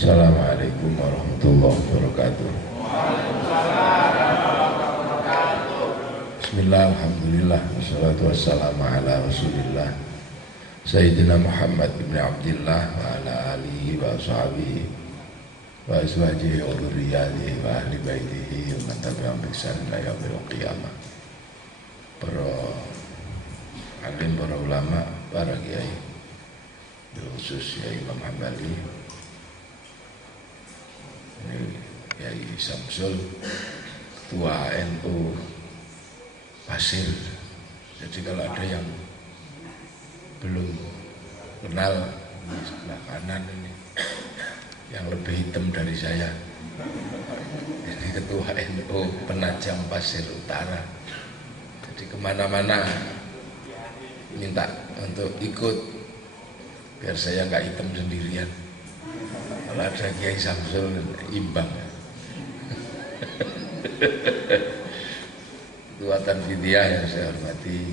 Assalamualaikum warahmatullahi wabarakatuh. Bismillah, alhamdulillah, wassalatu wassalamu ala rasulillah Sayyidina Muhammad ibn Abdillah wa ala alihi wa sahbihi wa azwajihi wa dhurriyyatihi wa ahli baitihi wa man tabi'ahum bi ihsan ila yaumil qiyamah. Para alim, para ulama, para kiai, khusus ya Imam Hambali, ini Kiai Samsul, Ketua NU Pasir. Jadi kalau ada yang belum kenal di sebelah kanan ini, yang lebih hitam dari saya, ini Ketua NU Penajam Pasir Utara. Jadi kemana-mana minta untuk ikut biar saya nggak hitam sendirian. Kalau ada Kiai Samsul imbang. Ketua Tanfidiyah yang saya hormati,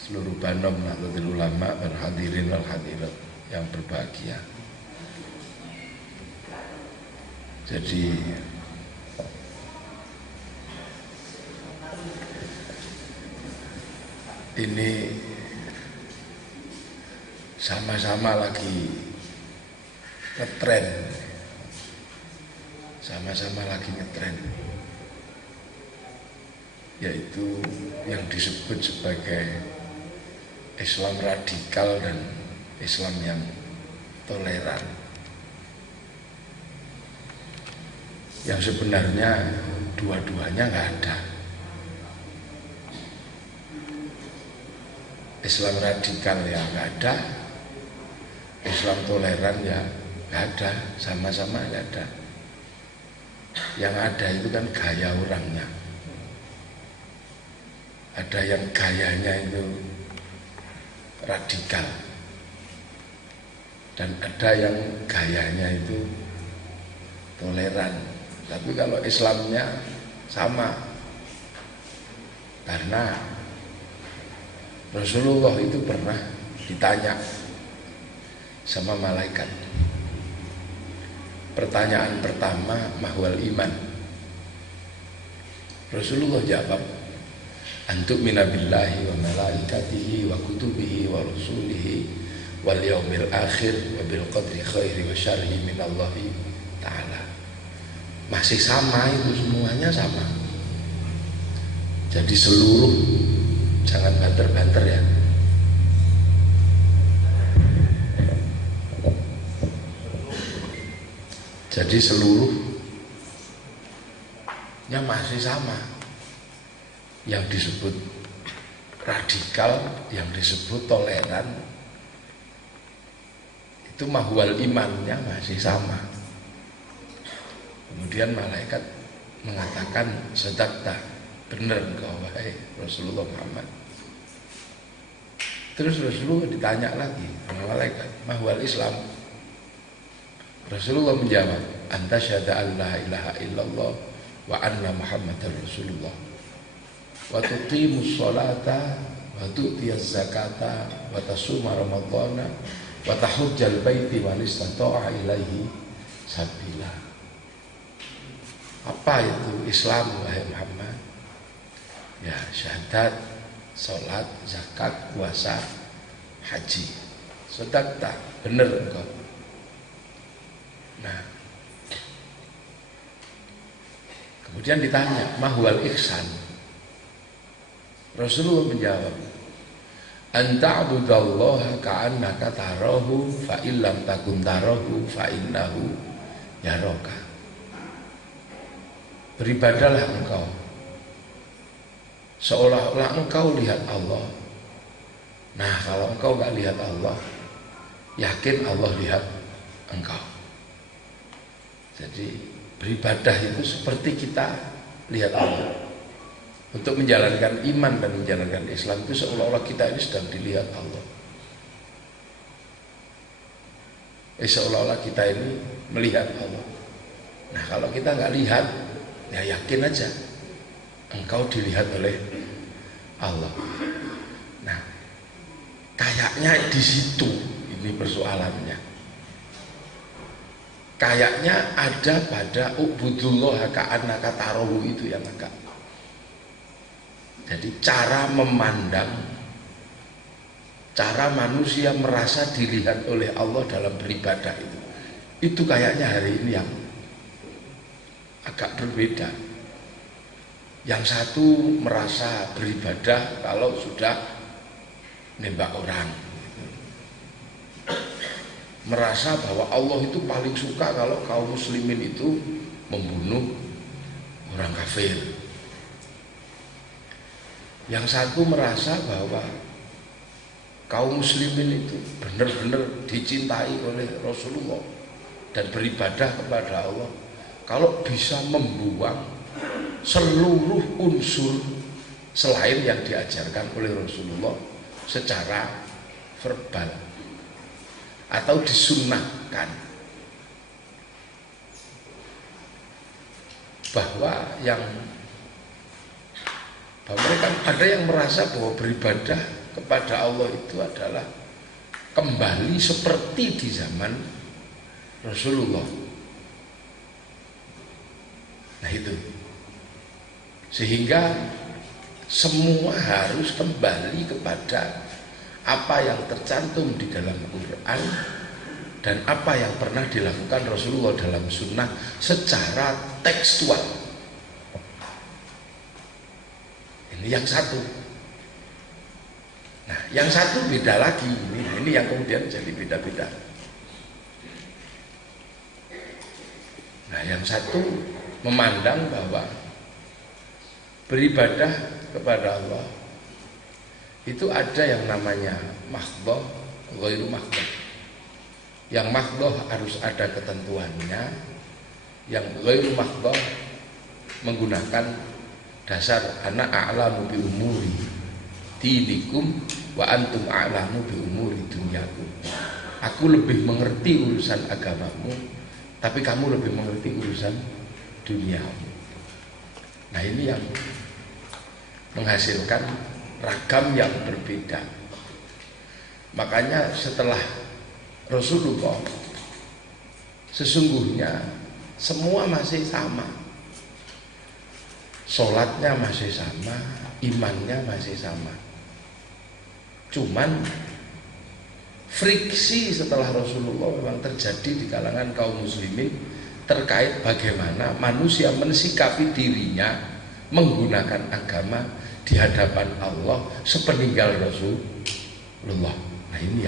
seluruh Banom Nahdlatul Ulama, para hadirin wal hadirat yang berbahagia. Jadi ini sama-sama lagi ngetren, yaitu yang disebut sebagai Islam radikal dan Islam yang toleran, yang sebenarnya dua-duanya nggak ada. Islam radikal ya nggak ada, Islam toleran ya nggak ada, sama-sama nggak ada. Yang ada itu kan gaya orangnya. Ada yang gayanya itu radikal, dan ada yang gayanya itu toleran. Tapi kalau Islamnya sama, karena Rasulullah itu pernah ditanya sama malaikat. Pertanyaan pertama, mahwal iman. Rasulullah jawab, antuk minabillahi wa malaikatihi wa kutubihi wa rusulihi wal yaumil akhir wa bil qadri khairi wa syarhi minallahi ta'ala. Masih sama, itu semuanya sama. Jadi seluruh, jangan banter-banter ya. Jadi seluruhnya masih sama. Yang disebut radikal, yang disebut toleran, itu mahwal imannya masih sama. Kemudian malaikat mengatakan, sedakta, benar engkau wahai Rasulullah Muhammad. Terus Rasulullah ditanya lagi sama malaikat, mahwal Islam. Rasulullah menjawab, anta syahada an la ilaha illallah wa anna Muhammadar Rasulullah wa tuqimus sholata wa tu'tiyaz zakata wa tasuma ramadhana wa tahujjal baiti man istata'a ilaihi sabila. Apa itu Islam wahai Muhammad? Ya, syahadat, salat, zakat, puasa, haji. Sedekah, benar engkau. Nah, kemudian ditanya, mahwal ihsan. Rasulullah menjawab, anta'budallaha ka'annaka tarahu fa illam takun tarahu fa innahu yaraka. Beribadahlah engkau seolah-olah engkau lihat Allah. Nah, kalau engkau gak lihat Allah, yakin Allah lihat engkau. Jadi beribadah itu seperti kita lihat Allah. Untuk menjalankan iman dan menjalankan Islam itu seolah-olah kita ini sedang dilihat Allah. Seolah-olah kita ini melihat Allah. Nah, kalau kita nggak lihat, ya yakin aja engkau dilihat oleh Allah. Nah, kayaknya di situ ini persoalannya. Kayaknya ada pada ubudullah ka'annaka tarahu itu yang agak. Jadi cara memandang, cara manusia merasa dilihat oleh Allah dalam beribadah itu kayaknya hari ini yang agak berbeda. Yang satu merasa beribadah kalau sudah nembak orang, merasa bahwa Allah itu paling suka kalau kaum muslimin itu membunuh orang kafir. Yang satu merasa bahwa kaum muslimin itu benar-benar dicintai oleh Rasulullah dan beribadah kepada Allah kalau bisa membuang seluruh unsur selain yang diajarkan oleh Rasulullah secara verbal atau disunnahkan, bahwa mereka ada yang merasa bahwa beribadah kepada Allah itu adalah kembali seperti di zaman Rasulullah. Nah itu, sehingga semua harus kembali kepada apa yang tercantum di dalam Quran dan apa yang pernah dilakukan Rasulullah dalam sunnah secara tekstual. Ini yang satu. Nah, yang satu beda lagi. Ini yang kemudian jadi beda-beda. Nah, yang satu memandang bahwa beribadah kepada Allah itu ada yang namanya mahdhah, ghairu mahdhah. Yang mahdhah harus ada ketentuannya, yang ghairu mahdhah menggunakan dasar ana a'lamu bi umuri dinikum wa antum a'lamu bi umuri dunyakum. Aku lebih mengerti urusan agamamu, tapi kamu lebih mengerti urusan duniamu. Nah, ini yang menghasilkan ragam yang berbeda. Makanya setelah Rasulullah sesungguhnya semua masih sama, sholatnya masih sama, imannya masih sama. Cuman friksi setelah Rasulullah memang terjadi di kalangan kaum muslimin terkait bagaimana manusia mensikapi dirinya menggunakan agama di hadapan Allah sepeninggal Rasulullah. Nah, ini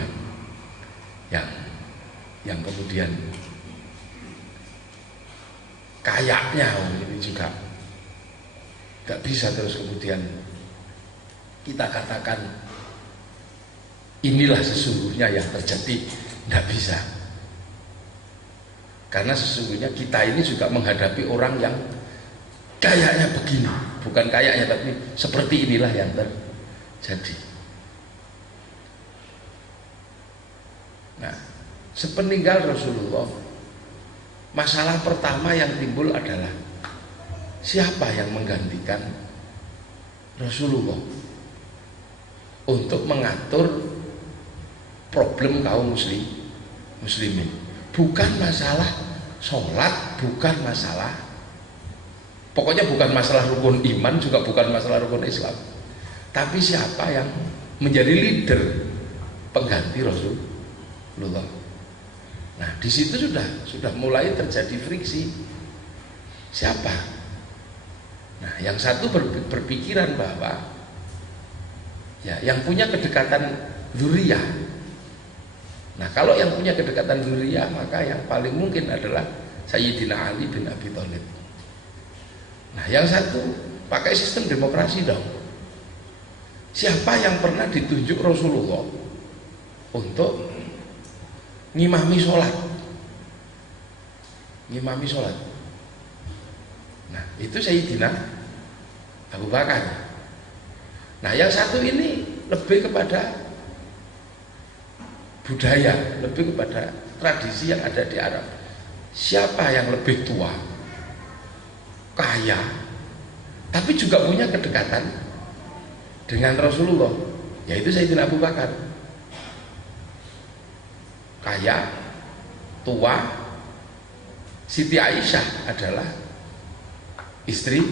yang kemudian kayaknya ini juga gak bisa terus kemudian kita katakan inilah sesungguhnya yang terjadi, gak bisa. Karena sesungguhnya kita ini juga menghadapi orang yang kayaknya begini, bukan kayaknya tapi seperti inilah yang terjadi. Nah, sepeninggal Rasulullah, masalah pertama yang timbul adalah siapa yang menggantikan Rasulullah untuk mengatur problem kaum muslimin. Bukan masalah sholat, bukan masalah, pokoknya bukan masalah rukun iman, juga bukan masalah rukun Islam, tapi siapa yang menjadi leader pengganti Rasulullah. Nah, di situ sudah mulai terjadi friksi. Siapa? Nah, yang satu berpikiran bahwa ya yang punya kedekatan dzurriyyah. Nah, kalau yang punya kedekatan dzurriyyah, maka yang paling mungkin adalah Sayyidina Ali bin Abi Thalib. Nah, yang satu pakai sistem demokrasi dong. Siapa yang pernah ditunjuk Rasulullah untuk ngimami sholat? Ngimami sholat. Nah, itu Sayyidina Abu Bakar. Nah, yang satu ini lebih kepada budaya, lebih kepada tradisi yang ada di Arab. Siapa yang lebih tua, kaya, tapi juga punya kedekatan dengan Rasulullah, yaitu Sayyidina Abu Bakar. Kaya, tua. Siti Aisyah adalah istri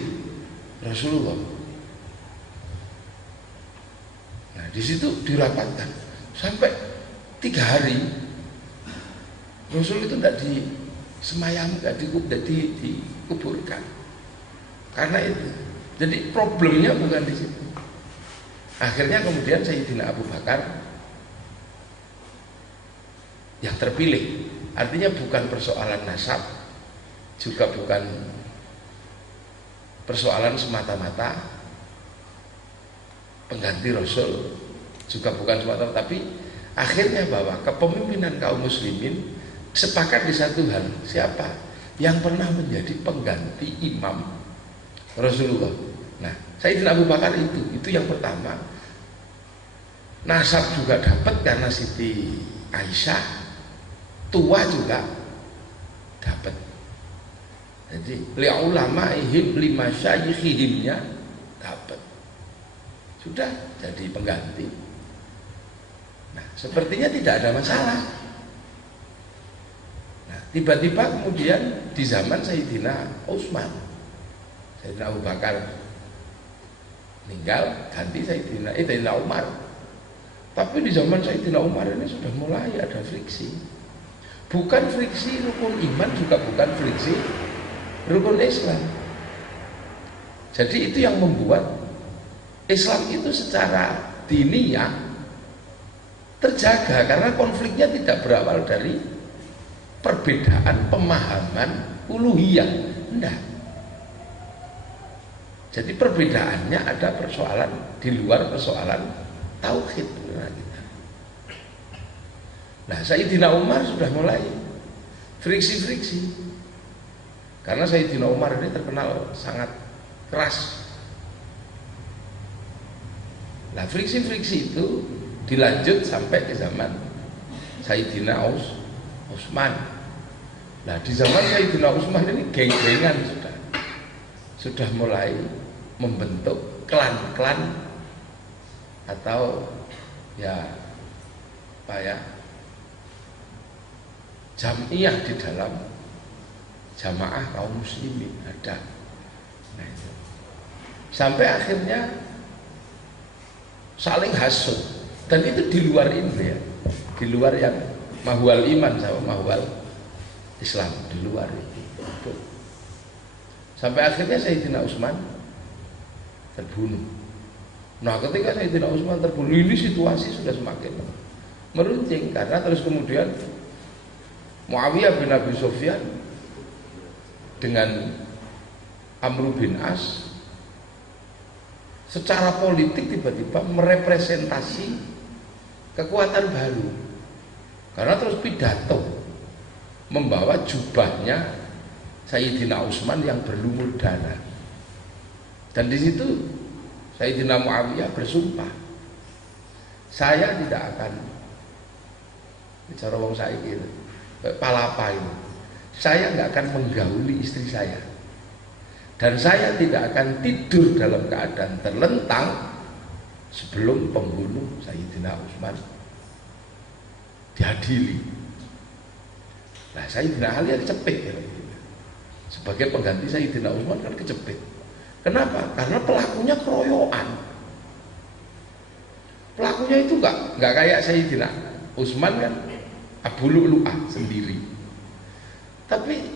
Rasulullah. Nah, di situ dirapatkan sampai 3 hari. Rasul itu tidak disemayamkan, dikuburkan. Karena itu. Jadi problemnya bukan di situ. Akhirnya kemudian Sayyidina Abu Bakar yang terpilih. Artinya bukan persoalan nasab, juga bukan persoalan semata-mata pengganti Rasul, juga bukan semata-mata, tapi akhirnya bahwa kepemimpinan kaum muslimin sepakat di satu hal. Siapa yang pernah menjadi pengganti imam Rasulullah? Nah, Sayyidina Abu Bakar itu yang pertama. Nasab juga dapat karena Siti Aisyah, tua juga dapat. Jadi li'ulamaihim lima syayikhihimnya dapat. Sudah jadi pengganti. Nah, sepertinya tidak ada masalah. Nah, tiba-tiba kemudian di zaman Sayyidina Utsman, Sayyidina Abu Bakar meninggal, ganti Sayyidina Umar. Tapi di zaman Sayyidina Umar ini sudah mulai ada friksi. Bukan friksi rukun iman, juga bukan friksi rukun Islam. Jadi itu yang membuat Islam itu secara diniyah terjaga, karena konfliknya tidak berawal dari perbedaan pemahaman uluhiyah. Enggak. Jadi perbedaannya ada persoalan di luar persoalan tauhid. Nah, Sayyidina Umar sudah mulai friksi-friksi, karena Sayyidina Umar ini terkenal sangat keras. Nah, friksi-friksi itu dilanjut sampai ke zaman Sayyidina Utsman. Nah, di zaman Sayyidina Utsman ini geng-gengan sudah mulai membentuk klan-klan atau ya apa ya, jamiah di dalam jamaah kaum muslimin ada. Nah, itu. Sampai akhirnya saling hasud, dan itu di luar ini ya, di luar yang mahwal iman sama mahwal Islam, di luar itu. Sampai akhirnya Sayyidina Utsman terbunuh. Nah, ketika Sayyidina Utsman terbunuh, ini situasi sudah semakin meruncing, karena terus kemudian Muawiyah bin Abi Sufyan dengan Amr bin As secara politik tiba-tiba merepresentasi kekuatan baru, karena terus pidato membawa jubahnya Sayyidina Utsman yang berlumur darah, dan di situ Sayyidina Muawiyah bersumpah, saya tidak akan bicara wong saiki palapa ini, saya nggak akan menggauli istri saya, dan saya tidak akan tidur dalam keadaan terlentang sebelum pembunuh Sayyidina Utsman diadili. Nah, Sayyidina Ali kecepit ya, sebagai pengganti Sayyidina Utsman kan kecepit. Kenapa? Karena pelakunya keroyokan. Pelakunya itu nggak kayak Sayyidina Utsman kan Abu Lu'lu'ah sendiri. Tapi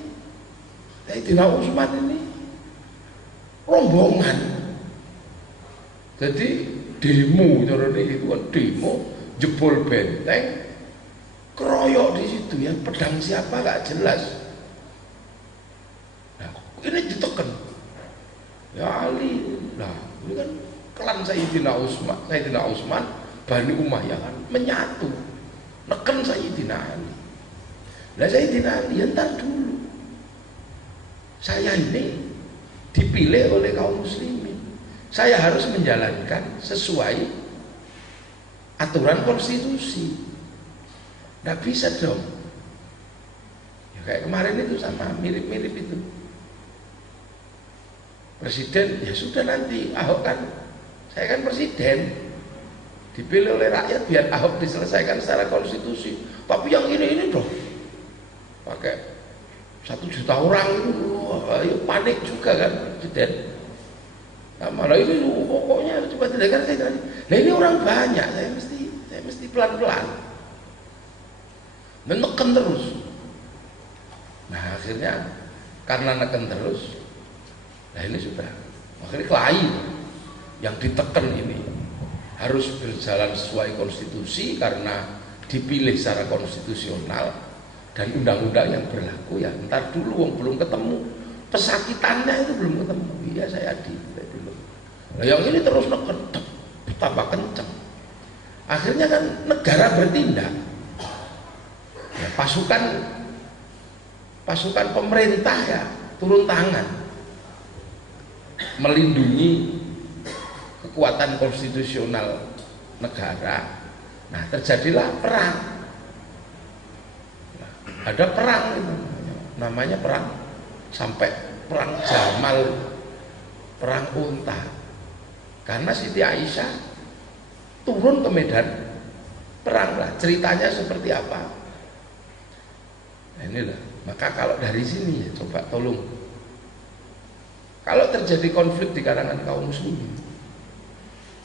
Sayyidina Utsman ini rombongan. Jadi demo, itu kan demo, jebol benteng, keroyok di situ ya, pedang siapa gak jelas. Nah, ini ditekan. Ya Ali, nah ini kan klan Sayyidina Utsman, Bani Umayyah kan menyatu, neken Sayyidina Ali. Nah, Sayyidina Ali, entar dulu, saya ini dipilih oleh kaum muslimin, saya harus menjalankan sesuai aturan konstitusi. Nggak bisa dong ya, kayak kemarin itu sama, mirip-mirip itu. Presiden ya sudah, nanti Ahok kan Saya kan presiden, dipilih oleh rakyat biar Ahok diselesaikan secara konstitusi. Tapi yang ini dong pakai 1 juta orang itu, ayo panik juga kan presiden. Nah, malah ini pokoknya coba tindakan saya tadi. Nah ini orang banyak, saya mesti pelan-pelan menekan terus. Nah akhirnya karena neken terus, nah ini sudah akhirnya kelahi yang ditekan ini harus berjalan sesuai konstitusi karena dipilih secara konstitusional dan undang-undang yang berlaku. Ya ntar dulu wong belum ketemu pesakitannya, itu belum ketemu. Iya saya dulu. Nah yang ini terus neken tambah kenceng. Akhirnya kan negara bertindak. Ya, pasukan pemerintah ya turun tangan melindungi kekuatan konstitusional negara. Nah terjadilah perang. Nah, ada perang itu namanya perang sampai perang Jamal, perang unta, karena Siti Aisyah turun ke medan perang. Lah ceritanya seperti apa? Nah, inilah, maka kalau dari sini ya coba tolong, kalau terjadi konflik di kalangan kaum muslimin,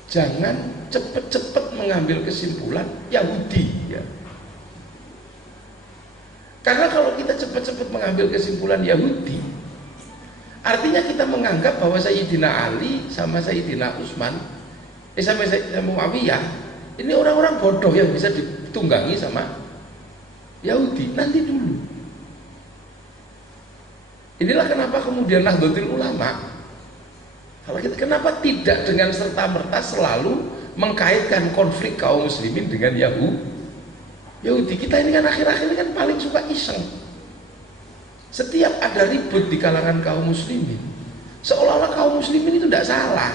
jangan cepet-cepet mengambil kesimpulan Yahudi ya. Karena kalau kita cepet-cepet mengambil kesimpulan Yahudi, artinya kita menganggap bahwa Sayyidina Ali sama Sayyidina Utsman sama Sayyidina Muawiyah ini orang-orang bodoh yang bisa ditunggangi sama Yahudi. Nanti dulu. Inilah kenapa kemudian Nahdlatul Ulama, kalau kita kenapa tidak dengan serta-merta selalu mengkaitkan konflik kaum muslimin dengan Yahudi. Kita ini kan akhir-akhir ini kan paling suka iseng. Setiap ada ribut di kalangan kaum muslimin, seolah-olah kaum muslimin itu tidak salah.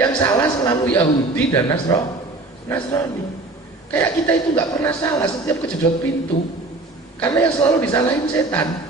Yang salah selalu Yahudi dan Nasrani. Kayak kita itu nggak pernah salah setiap kejedot pintu, karena yang selalu disalahin setan.